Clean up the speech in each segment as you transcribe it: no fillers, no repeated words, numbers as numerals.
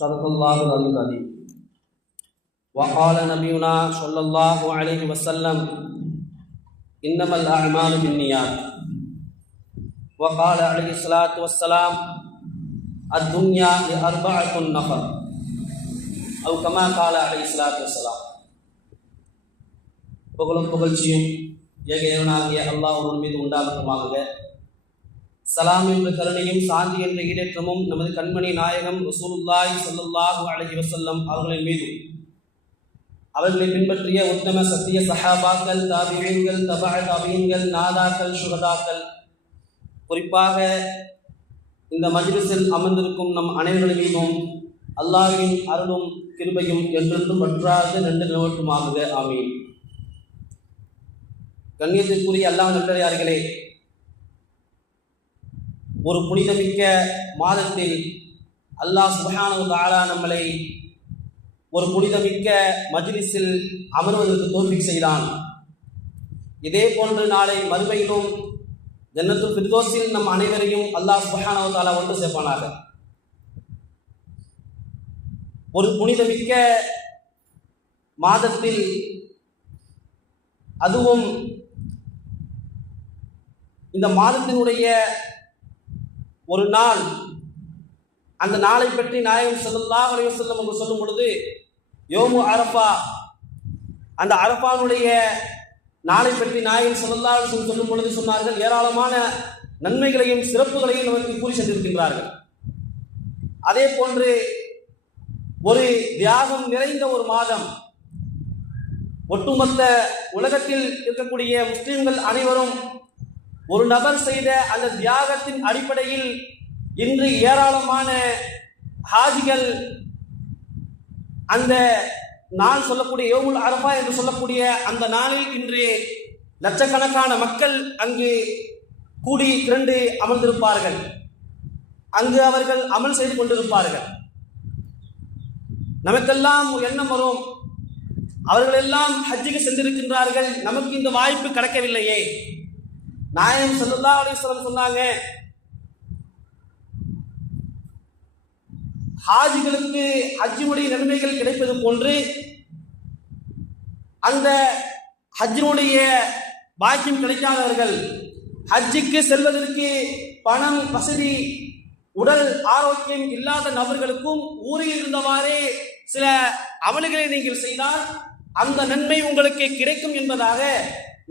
சதகல்லாஹு அல் அலீம். வகால நபியுனா ஸல்லல்லாஹு அலைஹி வஸல்லம் இன்னமல் அஅமாலு பின்னியாத். வகால அலைஹி ஸலாத்து வஸ்ஸலாம் அத்துன்யா அர்பஅத்துன் நஃபர். அவ் கமா கால அலைஹி ஸலாத்து வஸ்ஸலாம். புகழும் புகழ்ச்சியும் ஏக இறைவனாகிய அல்லாஹ் ஒருவன் மீது உண்டாகட்டுமாக. சலாம் என்ற கருணையும் சாந்தி என்ற ஈடேற்றமும் நமது கண்மணி நாயகம் ரசூலுல்லாஹி ஸல்லல்லாஹு அலைஹி வஸல்லம் அவர்களின் மீது, அவர்களை பின்பற்றிய உத்தம சத்திய சஹாபாக்கள், தாபிஈன்கள், தபஅ தாபிஈன்கள், நாதாக்கள், சுஹதாக்கள், குறிப்பாக இந்த மஜ்லிஸில் அமர்ந்திருக்கும் நம் அனைவரின் மீதும் அல்லாஹ்வின் அருளும் கிருபையும் என்றென்றும் வற்றாத நின்று நிலவட்டுமாக. ஆமீன். கண்ணியத்திற்குரிய அல்லாஹ் நல்லடியார்களே, ஒரு புனிதமிக்க மாதத்தில் அல்லாஹ் சுப்ஹானஹு வ தஆலா நம்மளை ஒரு புனிதமிக்க மஜ்லிஸில் அமர்வதற்கு தௌஃபீக் செய்தான். இதே போன்று நாளை மறுமையிலும் ஜன்னத்துல் ஃபிர்தௌஸில் நம் அனைவரையும் அல்லாஹ் சுப்ஹானஹு வ தஆலா ஒன்று சேர்ப்பானாக. ஒரு புனிதமிக்க மாதத்தில், அதுவும் இந்த மாதத்தினுடைய ஒரு நாள், அந்த நாளை பற்றி நாயகம் ஸல்லல்லாஹு அலைஹி வஸல்லம் அவங்க சொல்லும் பொழுது, யோமு அரஃபா, அந்த அரஃபானுடைய நாளை பற்றி நாயகம் ஸல்லல்லாஹு அலைஹி வஸல்லம் சொல்லும் பொழுது சொன்னார்கள், ஏராளமான நன்மைகளையும் சிறப்புகளையும் நமக்கு கூறி சென்றிருக்கின்றார்கள். அதே போன்று ஒரு தியாகம் நிறைந்த ஒரு மாதம். ஒட்டுமொத்த உலகத்தில் இருக்கக்கூடிய முஸ்லிம்கள் அனைவரும் ஒரு நபர் செய்த அந்த தியாகத்தின் அடிப்படையில் இன்று ஏராளமான ஹாஜிகள் அந்த நாள் சொல்லக்கூடிய யோமுல் அரஃபா என்று சொல்லக்கூடிய அந்த நாளில் இன்று லட்சக்கணக்கான மக்கள் அங்கு கூடி திரண்டு அமர்ந்திருப்பார்கள். அங்கு அவர்கள் அமல் செய்து கொண்டிருப்பார்கள். நமக்கெல்லாம் ஒரு எண்ணம் வரும், அவர்கள் எல்லாம் ஹஜ்ஜுக்கு சென்றிருக்கின்றார்கள், நமக்கு இந்த வாய்ப்பு கிடைக்கவில்லையே. நாயகம் ஸல்லல்லாஹு அலைஹி வஸல்லம் சொன்னாங்க, ஹாஜிகளுக்கு ஹஜ்ஜினுடைய நன்மைகள் கிடைப்பது போன்று அந்த ஹஜ்ஜினுடைய பாக்கியம் கிடைக்காதவர்கள், ஹஜ்ஜுக்கு செல்வதற்கு பணம் வசதி உடல் ஆரோக்கியம் இல்லாத நபர்களுக்கும் ஊரில் இருந்தவாறே சில அமல்களை நீங்கள் செய்தால் அந்த நன்மை உங்களுக்கு கிடைக்கும் என்பதாக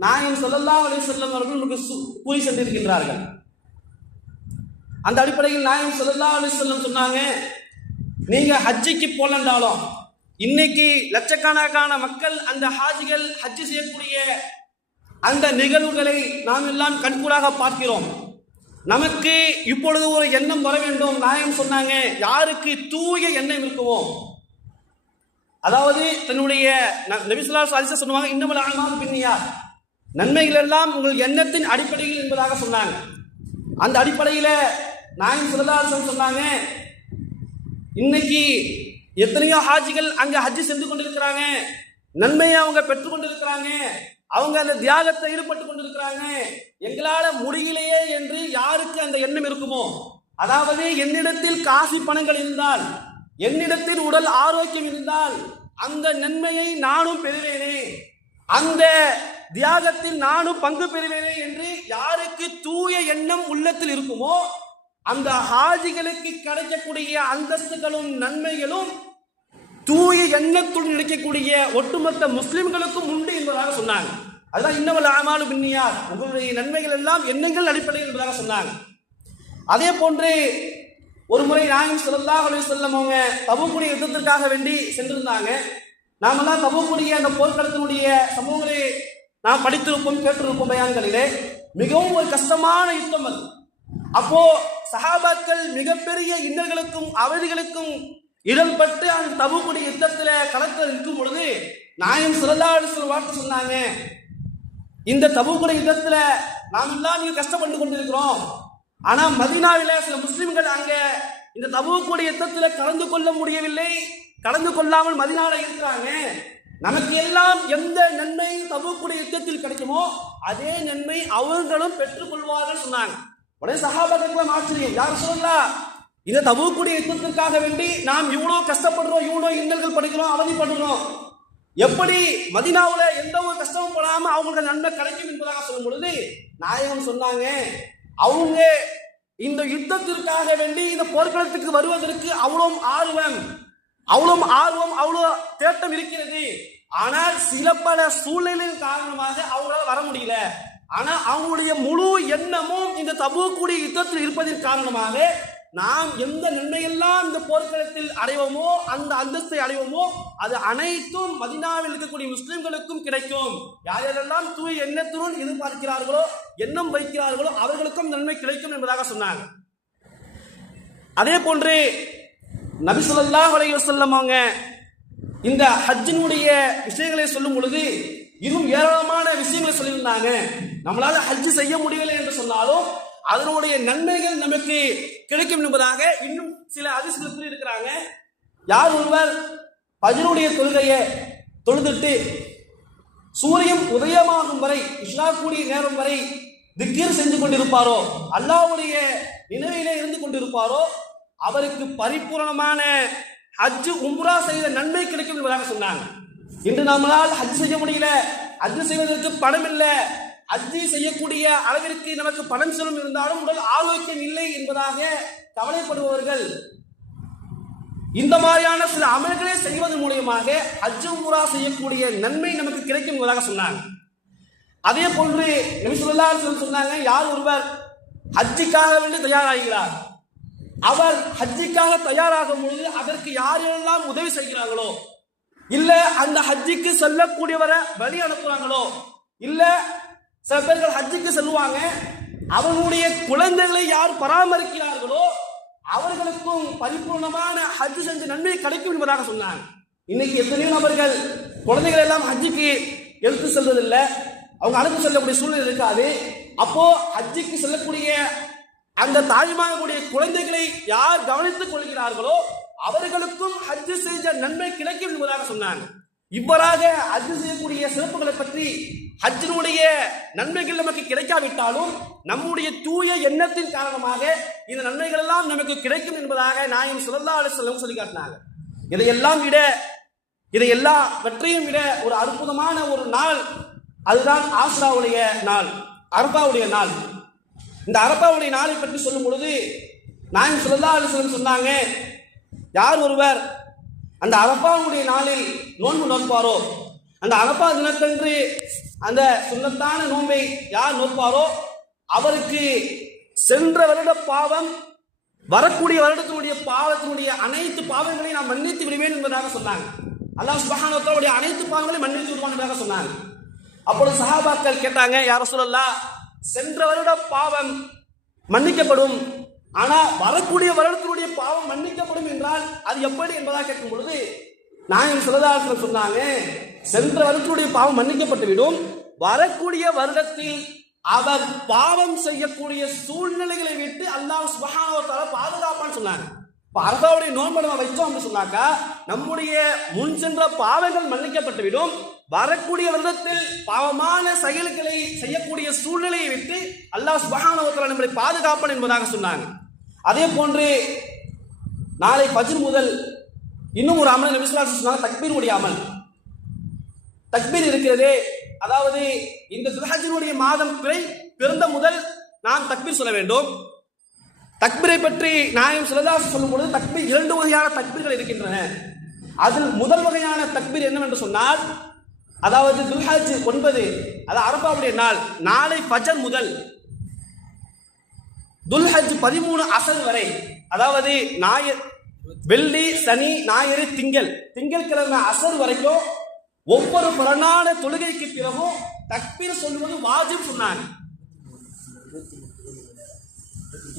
நாயகம் ஸல்லல்லாஹு அலைஹி வஸல்லம் அவர்கள் உங்களுக்கு கூறி சென்றிருக்கின்றார்கள். அந்த அடிப்படையில் நாயகம் ஸல்லல்லாஹு அலைஹி வஸல்லம் சொன்னாங்க, நீங்க ஹஜ்ஜுக்கு போலண்டாலும் இன்னைக்கு லட்சக்கணக்கான மக்கள் அந்த ஹாஜிகள் ஹஜ்ஜு செய்யக்கூடிய அந்த நிகழ்வுகளை நாம் எல்லாம் கண்கூடாக பார்க்கிறோம். நமக்கு இப்பொழுது ஒரு எண்ணம் வர வேண்டும். நாயகம் சொன்னாங்க, யாருக்கு தூய எண்ணம் இருக்குமோ, அதாவது தன்னுடைய நபி ஸல்லல்லாஹு அலைஹி வஸல்லம் சொன்னாங்க, இன்னமல் அஅமாலு பின்னியாத், நன்மைகள் எல்லாம் உங்கள் எண்ணத்தின் அடிப்படையில் என்பதாக சொன்னாங்க. அந்த அடிப்படையில் நாயகம் ஸல்லல்லாஹு அலைஹி வஸல்லம் சொன்னாங்க, இன்னைக்கு எத்தனையோ ஹாஜிகள் அங்க ஹஜ்ஜு சென்று கொண்டிருக்கிறாங்க, நன்மையை அவங்க பெற்றுக் கொண்டிருக்கிறாங்க, அவங்க அந்த தியாகத்தை ஈடுபட்டு கொண்டிருக்கிறாங்க, எங்களால முடியலையே என்று யாருக்கு அந்த எண்ணம் இருக்குமோ, அதாவது என்னிடத்தில் காசு பணங்கள் இருந்தால், என்னிடத்தில் உடல் ஆரோக்கியம் இருந்தால் அந்த நன்மையை நானும் பெறுவேனே, அந்த தியாகத்தில் நானும் பங்கு பெறுவேனே என்று யாருக்கு தூய எண்ணம் உள்ளத்தில் இருக்குமோ, அந்த ஹாஜிகளுக்கு கிடைக்கக்கூடிய அந்தஸ்துகளும் நன்மைகளும் தூய எண்ணத்துடன் நினைக்கக்கூடிய ஒட்டுமொத்த முஸ்லிம்களுக்கும் உண்டு என்பதாக சொன்னாங்க. அதுதான் இன்னமல் அஅமாலு பின்னியாத், உங்களுடைய நன்மைகள் எல்லாம் எண்ணங்கள் அடிப்படையில் என்பதாக சொன்னாங்க. அதே போன்று ஒரு முறை நாயகம் ஸல்லல்லாஹு அலைஹி வஸல்லம் அவங்க தபூக்குடைய யுத்தத்திற்காக வேண்டி சென்றிருந்தாங்க. நாமெல்லாம் தபூக்குடைய அந்த போர்க்களத்தினுடைய சமூகங்களை நாம் படித்திருப்போம், கேட்டிருப்போம் பயான்களிலே. மிகவும் ஒரு கஷ்டமான யுத்தம் அது. அப்போ சஹாபாக்கள் மிகப்பெரிய இன்னல்களுக்கும் அவதிகளுக்கும் இடம்பட்டு அந்த தபூக்குடைய யுத்தத்தில் களத்தில் நிற்கும் பொழுது நாயகம் ஸல்லல்லாஹு அலைஹி வஸல்லம் வார்த்தை சொன்னாங்க, இந்த தபூக்குடைய யுத்தத்தில் நாம் எல்லாம் நீங்க கஷ்டப்பட்டு கொண்டிருக்கிறோம், ஆனா மதீனாவில சில முஸ்லிம்கள் அங்க இந்த தபூக்குடைய யுத்தத்தில் கலந்து கொள்ள முடியவில்லை, கலந்து கொள்ளாமல் மதீனாவில் இருக்கிறாங்க, நமக்கு எல்லாம் எந்த நன்மை தபூக்குடைய யுத்தத்தில் கிடைக்குமோ அதே நன்மை அவர்களும் பெற்றுக் கொள்வார்கள் சொன்னாங்க. உடனே சஹாபாக்களுக்கு ஆச்சரியம், யார் சொல்லலாம், இந்த தபூக்குடைய யுத்தத்திற்காக வேண்டி நாம் இவ்வளவு கஷ்டப்படுறோம், இவ்வளவு இன்னல்கள் படிக்கிறோம், அவதிப்படுறோம். எப்படி மதீனாவுல எந்த ஒரு கஷ்டமும் படாம அவங்களுக்கு நன்மை கிடைக்கும் என்பதாக சொல்லும் பொழுது நாயகம் சொன்னாங்க, அவங்க இந்த யுத்தத்திற்காக வேண்டி இந்த போர்க்களத்துக்கு வருவதற்கு அவ்வளவு ஆர்வம், அவ்வளவு தேட்டம் இருக்கிறது. ஆனால் சில பல சூழ்நிலையின் காரணமாக அவங்களால வர முடியல. ஆனா அவங்களுடைய முழு எண்ணமும் இந்த தபூக்குடைய யுத்தத்தில் இருப்பதன் காரணமாக நாம் எந்த நன்மையெல்லாம் இந்த போர்க்களத்தில் அடைவோமோ, அந்த அந்தஸ்தை அடைவோமோ, அது அனைத்தும் மதீனாவில் இருக்கக்கூடிய முஸ்லிம்களுக்கும் கிடைக்கும். யாரெல்லாம் தூய எண்ணத்துடன் எதிர்பார்க்கிறார்களோ, எண்ணம் வைக்கிறார்களோ அவர்களுக்கும் நன்மை கிடைக்கும் என்பதாக சொன்னாங்க. அதே போன்று நபி ஸல்லல்லாஹு அலைஹி வஸல்லம் அவங்க இந்த ஹஜ்ஜினுடைய விஷயங்களை சொல்லும் பொழுது இன்னும் ஏராளமான விஷயங்களை சொல்லியிருந்தாங்க. நம்மளால ஹஜ்ஜு செய்ய முடியவில்லை என்று சொன்னாலும் அதனுடைய நன்மைகள் நமக்கு கிடைக்கும் என்பதாக இன்னும் சில ஹதீஸ்கள் சொல்லி இருக்கிறாங்க. யார் ஒருவர் ஃபஜ்ருடைய தொழுகையை தொழுதுட்டு சூரியன் உதயமாகும் வரை, இஷ்ராக்குடைய நேரம் வரை திக்ர் செஞ்சு கொண்டிருப்பாரோ, அல்லாஹ்வுடைய நினைவிலே இருந்து கொண்டிருப்பாரோ, அவருக்கு பரிபூர்ணமான ஹஜ் உம்ரா செய்த நன்மை கிடைக்கும் என்பதாக சொன்னாங்க. இன்று நம்மளால் ஹஜ் செய்ய முடியல, ஹஜ் செய்வதற்கு பணம் இல்லை, ஹஜ் செய்யக்கூடிய அளவிற்கு நமக்கு பணம் செலவும் இருந்தாலும் உடல் ஆரோக்கியம் இல்லை என்பதாக கவலைப்படுபவர்கள் இந்த மாதிரியான சில அமல்களை செய்வதன் மூலமாக ஹஜ் உம்ரா செய்யக்கூடிய நன்மை நமக்கு கிடைக்கும் என்பதாக சொன்னாங்க. அதே போன்று நபி ஸல்லல்லாஹு அலைஹி வஸல்லம் சொன்னாங்க, யார் ஒருவர் ஹஜ்ஜுக்காக வேண்டி தயாராகிறார், அவர் ஹஜ்ஜுக்காக தயாராகும் பொழுது அதற்கு யாரெல்லாம் உதவி செய்கிறார்களோ, இல்ல அந்த ஹஜ்ஜுக்கு செல்லக்கூடியவரை வழி அனுப்புறாங்களோ, இல்ல சில பேர்கள் ஹஜ்ஜுக்கு செல்வாங்க, அவர்களுடைய குழந்தைகளை யார் பராமரிக்கிறார்களோ அவர்களுக்கும் பரிபூர்ணமான ஹஜ் செஞ்ச நன்மை கிடைக்கும் என்பதாக சொன்னாங்க. இன்னைக்கு எத்தனையோ நபர்கள் குழந்தைகள் எல்லாம் ஹஜ்ஜுக்கு எடுத்து செல்வதில்லை, அவங்க அனுப்பி செல்லக்கூடிய சூழ்நிலை இருக்காது. அப்போ ஹஜ்ஜுக்கு செல்லக்கூடிய அந்த தாய்மார்களுடைய குழந்தைகளை யார் கவனித்துக் கொள்கிறார்களோ அவர்களுக்கும் ஹஜ் செஞ்ச நன்மை கிடைக்கும் என்பதாக சொன்னாங்க. இவ்வாறாக ஹஜ் செய்யக்கூடிய சிறப்புகளை பற்றி, ஹஜ்ஜினுடைய நன்மைகள் நமக்கு கிடைக்காவிட்டாலும் நம்முடைய தூய எண்ணத்தின் காரணமாக இந்த நன்மைகள் எல்லாம் நமக்கு கிடைக்கும் என்பதாக நாயகம் ஸல்லல்லாஹு அலைஹி வஸல்லம் சொல்லி காட்டினாங்க. இதை எல்லாவற்றையும் விட ஒரு அற்புதமான ஒரு நாள், அதுதான் ஆஷுராவுடைய நாள், அரஃபாவுடைய நாள். இந்த அரஃபாவுடைய நாளை பற்றி சொல்லும் பொழுது நாயகம் ஸல்லல்லாஹு அலைஹி வஸல்லம் சொன்னாங்க, யார் ஒருவர் அந்த அரஃபாவுடைய நாளில் நோன்பு நோட்பாரோ, அந்த அரஃபா தினத்தன்று அந்த சுன்னத்தான நோன்பை யார் நோட்பாரோ அவருக்கு சென்ற வருட பாவம், வரக்கூடிய வருடத்தினுடைய பாவத்தினுடைய அனைத்து பாவங்களையும் நான் மன்னித்து விடுவேன் என்பதாக சொன்னாங்க. அல்லாஹ் சுப்ஹானஹு வ தஆலாவுடைய அனைத்து பாவங்களையும் மன்னித்து விடுவான் என்பதாக சொன்னாங்க. அப்பொழுது சஹாபாக்கள் கேட்டாங்க, யா ரசூலல்லாஹ், சென்ற வருட பாவம் மன்னிக்கப்படும், ஆனா வரக்கூடிய வருடத்தினுடைய பாவம் மன்னிக்கப்படும் என்றால் அது எப்படி என்பதாக கேட்கும் பொழுது நாயகம் ஸல்லல்லாஹு அலைஹி வஸல்லம் சொன்னாங்க, சென்ற வருடத்தினுடைய பாவம் மன்னிக்கப்பட்டுவிடும், வரக்கூடிய வருடத்தில் அவர் பாவம் செய்யக்கூடிய சூழ்நிலைகளை விட்டு அல்லாஹ் சுப்ஹானஹு வ தஆலா பாதுகாப்பான்னு சொன்னாங்க. அரஃபாவுடைய நோன்பை நம்ம வைத்தோம் அப்படின்னு சொன்னாக்கா நம்முடைய முன் சென்ற பாவங்கள் மன்னிக்கப்பட்டுவிடும், வரக்கூடிய வருடத்தில் பாவமான செயல்களை செய்யக்கூடிய சூழ்நிலையை விட்டு அல்லாஹ் சுப்ஹானஹு வ தஆலா நம்மை பாதுகாப்பான் என்பதாக சொன்னாங்க. அதே போன்று நாளை ஃபஜ்ர் முதல் இன்னும் ஒரு அமல் நபி ஸல்லல்லாஹு அலைஹி வஸல்லம் சொன்னாங்க, தக்பீருடைய அமல். தக்பீர் இருக்கிறதே, அதாவது இந்த துல்ஹஜ்ஜினுடைய மாதம் பிறந்த முதல் நாம் தக்பீர் சொல்ல வேண்டும். தக்பீரை பற்றி நாயகம் ஸல்லல்லாஹு அலைஹி வஸல்லம் சொல்லும் பொழுது தக்பீர் 2 வகையான தக்பீர்கள் இருக்கின்றன. அதில் முதல் வகையான தக்பீர் என்னவென்று சொன்னால், அதாவது துல்ஹஜ் 9, அது அரஃபாவுடைய நாள், நாளை ஃபஜ்ர் முதல் துல்ஹஜ் 13 அசர் வரை, அதாவது வெள்ளி, சனி, ஞாயிறு, திங்கட்கிழமை அசர் வரைக்கும் ஒவ்வொரு பரனான தொழுகைக்கு பிறகும் தக்பீர் சொல்வது வாஜிப் சொன்னாங்க.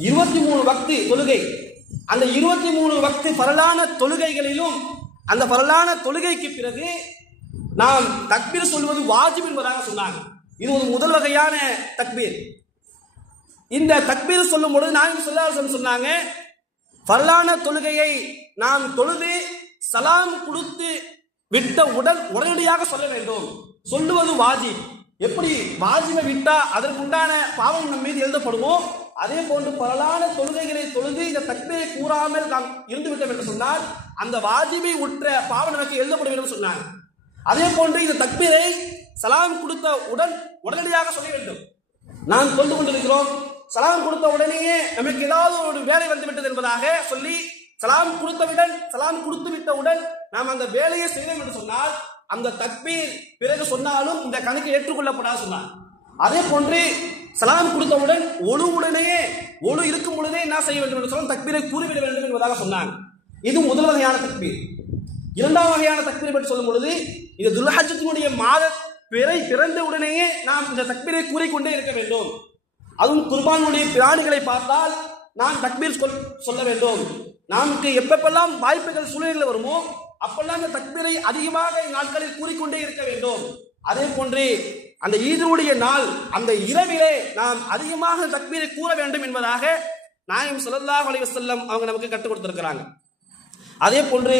23 வக்து தொழுகை, அந்த 23 வக்து பரலான தொழுகைகளிலும் அந்த பரலான தொழுகைக்கு பிறகு நாம் தக்பீர் சொல்வது வாஜிப் என்பதாக சொன்னாங்க. இது ஒரு முதல் வகையான தக்பீர். இந்த தக்பீர் சொல்லும் பொழுது நாயகம் ஸல்லல்லாஹு அலைஹி வஸல்லம் சொன்னாங்க, பரலான தொழுகையை நாம் தொழுது சலாம் கொடுத்து விட்ட உடனடியாக சொல்ல வேண்டும், சொல்லுவது வாஜிப். எப்படி வாஜிபை விட்டா அதற்குண்டான பாவம் நம் மீது எழுதப்படுமோ அதே போன்று பரலான தொழுகைகளை தொழுது இந்த தக்பீரை கூறாமல் நாம் இருந்துவிட்டோம் என்று சொன்னால் அந்த வாஜிபை உற்ற பாவம் நமக்கு எழுதப்படும் என்று சொன்னாங்க. அதே போன்று இந்த தக்பீரை சலாம் கொடுத்த உடனடியாக சொல்ல வேண்டும். நாம் கொண்டு கொண்டிருக்கிறோம், சலாம் கொடுத்த உடனேயே நமக்கு ஏதாவது ஒரு வேலை வந்துவிட்டது என்பதாக சொல்லி சலாம் கொடுத்து விட்டவுடன் நாம் அந்த வேலையை செய்யணும் என்று சொன்னால் அந்த தக்பீர் பிறகு சொன்னாலும் இந்த கணக்கு ஏற்றுக்கொள்ளப்படாது சொன்னார். அதே போன்று சலாம் கொடுத்தவுடன் ஒழு இருக்கும் பொழுதே என்ன செய்ய வேண்டும் என்று சொன்னால் தக்பீரை கூறிவிட வேண்டும் என்பதாக சொன்னாங்க. இது முதல் வகையான தக்பீர். இரண்டாம் வகையான தக்பீர் பற்றி சொல்லும் பொழுது இது துல்ஹஜ்ஜினுடைய மாத பிறந்த உடனேயே நாம் இந்த தக்பீரை கூறிக்கொண்டே இருக்க வேண்டும். அதுவும் குர்பானுடைய பிராணிகளை பார்த்தால் நாம் தக்பீர் சொல்ல வேண்டும். நமக்கு எப்பெல்லாம் வாய்ப்புகள் சூழ்நிலைகள் வருமோ அப்பெல்லாம் இந்த தக்பீரை அதிகமாக நாட்களில் கூறிக்கொண்டே இருக்க வேண்டும். அதே போன்று அந்த ஈதுடைய நாள் அந்த இரவிலே நாம் அதிகமாக தக்பீரை கூற வேண்டும் என்பதாக நாயகம் ஸல்லல்லாஹு அலைஹி வஸல்லம் அவங்க நமக்கு கற்றுக் கொடுத்திருக்கிறாங்க. அதே போன்று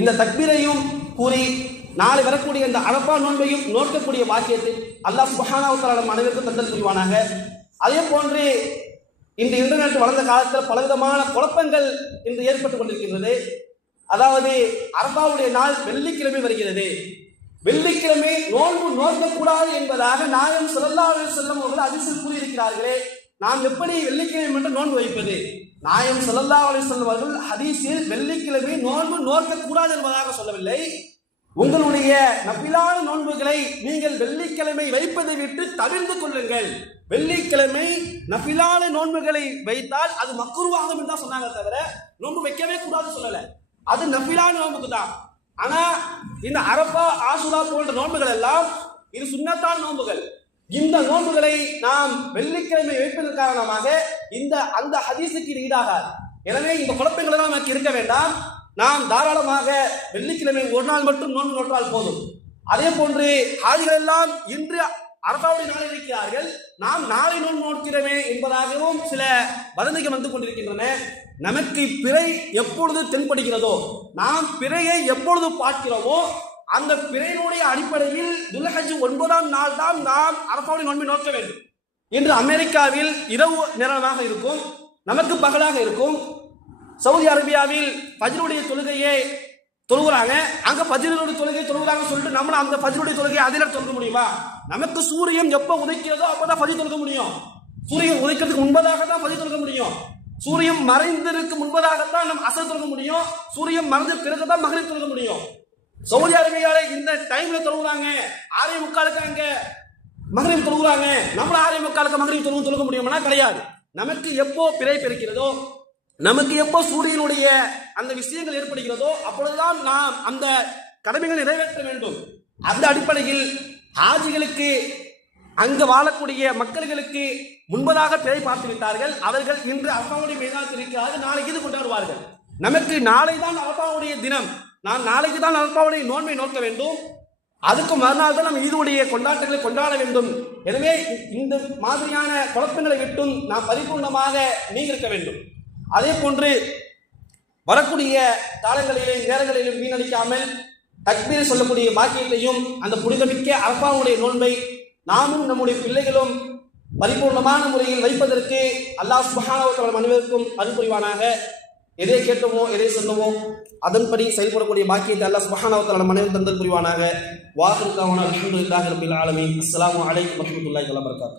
இந்த தக்பீரையும் கூறி நாளை வரக்கூடிய இந்த அரஃபா நோன்பையும் நோக்கக்கூடிய வாக்கியத்தை அல்லாஹ் சுப்ஹானஹு வ தஆலா நம் அனைவருக்கும் தந்தல் புரிவானாக. அதே போன்று இந்த இன்டர்நெட் வளர்ந்த காலத்தில் பலவிதமான குழப்பங்கள் இன்று ஏற்பட்டுக் கொண்டிருக்கின்றது. அதாவது அரஃபாவுடைய நாள் வெள்ளிக்கிழமை வருகிறது, வெள்ளிக்கிழமை நோன்பு நோக்கக்கூடாது என்பதாக நாயகம் ஸல்லல்லாஹு அலைஹி வஸல்லம் அவர்கள் ஹதீஸில் கூறியிருக்கிறார்களே, நாம் எப்படி வெள்ளிக்கிழமை மட்டும் நோன்பு வைப்பது? நாயகம் ஸல்லல்லாஹு அலைஹி வஸல்லம் அவர்கள் ஹதீஸில் வெள்ளிக்கிழமை நோன்பு நோக்கக்கூடாது என்பதாக சொல்லவில்லை. உங்களுடைய நபிலான நோன்புகளை நீங்கள் வெள்ளிக்கிழமை வைப்பதை விட்டு தவிர்த்து கொள்ளுங்கள். வெள்ளிக்கிழமை நபிலான நோன்புகளை வைத்தால் அது மக்ரூவாகும் என்று தான் சொன்னாங்க, தவிர நோன்பு வைக்கவே கூடாது சொல்லல. அது நபிலான நோன்புக்கு தான். ஆனா இந்த அரஃபா ஆஷுரா போன்ற நோன்புகள் எல்லாம் இது சுன்னத்தான நோன்புகள். இந்த நோன்புகளை நாம் வெள்ளிக்கிழமை வைப்பதன் காரணமாக அந்த ஹதீஸுக்கு ஈடாகாது. எனவே இந்த குழப்பங்கள் எல்லாம் நமக்கு இருக்க வேண்டாம். நாம் தாராளமாக வெள்ளிக்கிழமை ஒரு நாள் மட்டும் நோன்பு நோட்டால் போதும். அதே போன்று ஹாஜிகள் எல்லாம் இன்று அரஃபாவுடைய நாளை இருக்கிறார்கள், நாம் நாளை நோன்பு நோக்கிறோமே என்பதாகவும் சில வதந்திகள் வந்து கொண்டிருக்கின்றன. நமக்கு பிறை எப்பொழுது தென்படுகிறதோ, நாம் பிறையை எப்பொழுது பார்க்கிறோமோ அந்த பிறையினுடைய அடிப்படையில் துல்ஹஜ் 9ஆம் நாள் தான் நாம் அரஃபாவுடைய நோன்பை நோக்க வேண்டும். இன்று அமெரிக்காவில் இரவு நேரமாக இருக்கும், நமக்கு பகலாக இருக்கும். சவுதி அரேபியாவில் ஃபஜ்ருடைய தொழுகையை தொழுகிறாங்க, அங்க ஃபஜ்ருடைய தொழுகை தொழுகிறாங்க சொல்லிட்டு நம்மள அந்த ஃபஜ்ருடைய தொழுகையை அதில் தொழுக முடியுமா? நமக்கு சூரியன் எப்போ உதைக்கிறதோ அப்பதான் ஃபஜ்ர் தொழுக முடியும். சூரியன் உதைக்கிறதுக்கு முன்பதாக தான் ஃபஜ்ர் தொழுக முடியும். சூரியன் மறைந்ததற்கு முன்பதாகத்தான் நம்ம அசர் தொழுக முடியும். சூரியன் மறைந்த பிறகுதான் மக்ரிப் தொழுக முடியும். சவுதி அரேபியால இந்த டைம்ல தொழுகிறாங்க, 6:45 அங்க மக்ரிப் தொழுகிறாங்க, நம்மள 6:45 மக்ரிப் தொழுக முடியும்னா கிடையாது. நமக்கு எப்போ பிறை பிறக்கிறதோ, நமக்கு எப்போ சூரியனுடைய அந்த விஷயங்கள் ஏற்படுகிறதோ அப்பொழுதுதான் நாம் அந்த கடமைகளை நிறைவேற்ற வேண்டும். அந்த அடிப்படையில் ஹாஜிகளுக்கு அங்கு வாழக்கூடிய மக்களுக்கு முன்பதாக பிறை பார்த்து விட்டார்கள். அவர்கள் இன்று அரஃபாவுடைய மைதானத்தில் இருக்கிறார்கள், நாளைக்கு இது கொண்டாடுவார்கள். நமக்கு நாளை தான் அரஃபாவுடைய தினம், நாம் நாளைக்கு தான் அரஃபாவுடைய நோன்பை நோக்க வேண்டும். அதுக்கு மறுநாள் தான் நம்ம ஈதுடைய கொண்டாட்டங்களை கொண்டாட வேண்டும். எனவே இந்த மாதிரியான குழப்பங்களை விட்டும் நாம் பரிபூர்ணமாக நீங்கிருக்க வேண்டும். அதே போன்று வரக்கூடிய காலங்களிலும் நேரங்களிலும் வீணடிக்காமல் தக்பீர் சொல்லக்கூடிய பாக்கியத்தையும் அந்த புனிதமிக்க அரஃபாவுடைய நோன்பை நாமும் நம்முடைய பிள்ளைகளும் பரிபூர்ணமான முறையில் வைப்பதற்கு அல்லாஹ் சுப்ஹானஹு வ தஆலா அனைவருக்கும் அருள் புரிவானாக. எதை கேட்டோமோ எதை சொன்னோமோ அதன்படி செயல்படக்கூடிய பாக்கியத்தை அல்லாஹ் சுப்ஹானஹு வ தஆலா அனைவருக்கும் தந்தல் புரிவானாக. வாஹிரு தஅவானா அல்ஹம்துலில்லாஹி ரப்பில் ஆலமீன். அஸ்ஸலாமு அலைக்கும் வரஹ்மத்துல்லாஹி வ பரகாத்துஹு.